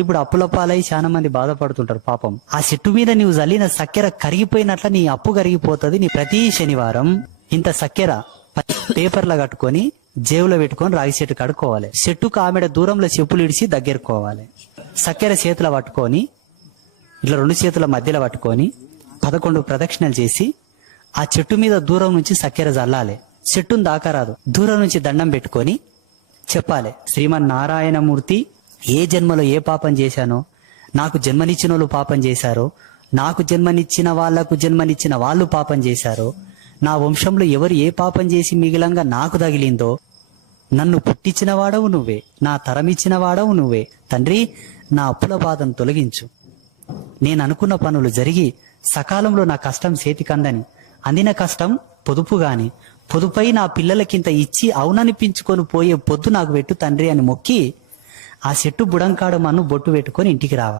ఇప్పుడు అప్పుల పాలై చాలా మంది బాధపడుతుంటారు పాపం. ఆ చెట్టు మీద నీవు జల్లిన చక్కెర కరిగిపోయినట్ల నీ అప్పు కరిగిపోతుంది. నీ ప్రతి శనివారం ఇంత చక్కెర పేపర్లో కట్టుకొని జేబులో పెట్టుకొని రాగి చెట్టు కడుక్కోవాలి. చెట్టుకు ఆమెడ దూరంలో చెప్పులు ఇడిచి దగ్గరుకోవాలి. చక్కెర చేతుల పట్టుకొని ఇట్లా 2 చేతుల మధ్యలో పట్టుకొని 11 ప్రదక్షిణలు చేసి ఆ చెట్టు మీద దూరం నుంచి చక్కెర జల్లాలి. చెట్టును దాకరాదు, దూరం నుంచి దండం పెట్టుకొని చెప్పాలి, శ్రీమన్నారాయణమూర్తి ఏ జన్మలో ఏ పాపం చేశానో, నాకు జన్మనిచ్చిన వాళ్ళు పాపం చేశారో, నాకు జన్మనిచ్చిన వాళ్లకు జన్మనిచ్చిన వాళ్ళు పాపం చేశారో, నా వంశంలో ఎవరు ఏ పాపం చేసి మిగిలంగా నాకు తగిలిందో, నన్ను పుట్టించిన వాడవు నువ్వే, నా తరమిచ్చిన వాడవు నువ్వే. తండ్రి, నా అప్పుల బాధను తొలగించు. నేను అనుకున్న పనులు జరిగి సకాలంలో నా కష్టం చేతికందని, అందిన కష్టం పొదుపు గాని, పొదుపై నా పిల్లలకింత ఇచ్చి అవుననిపించుకొని పోయే పొద్దు నాకు పెట్టు తండ్రి అని మొక్కి ఆ చెట్టు బుడంకాడ మన్ను బొట్టు పెట్టుకొని ఇంటికి రావాలి.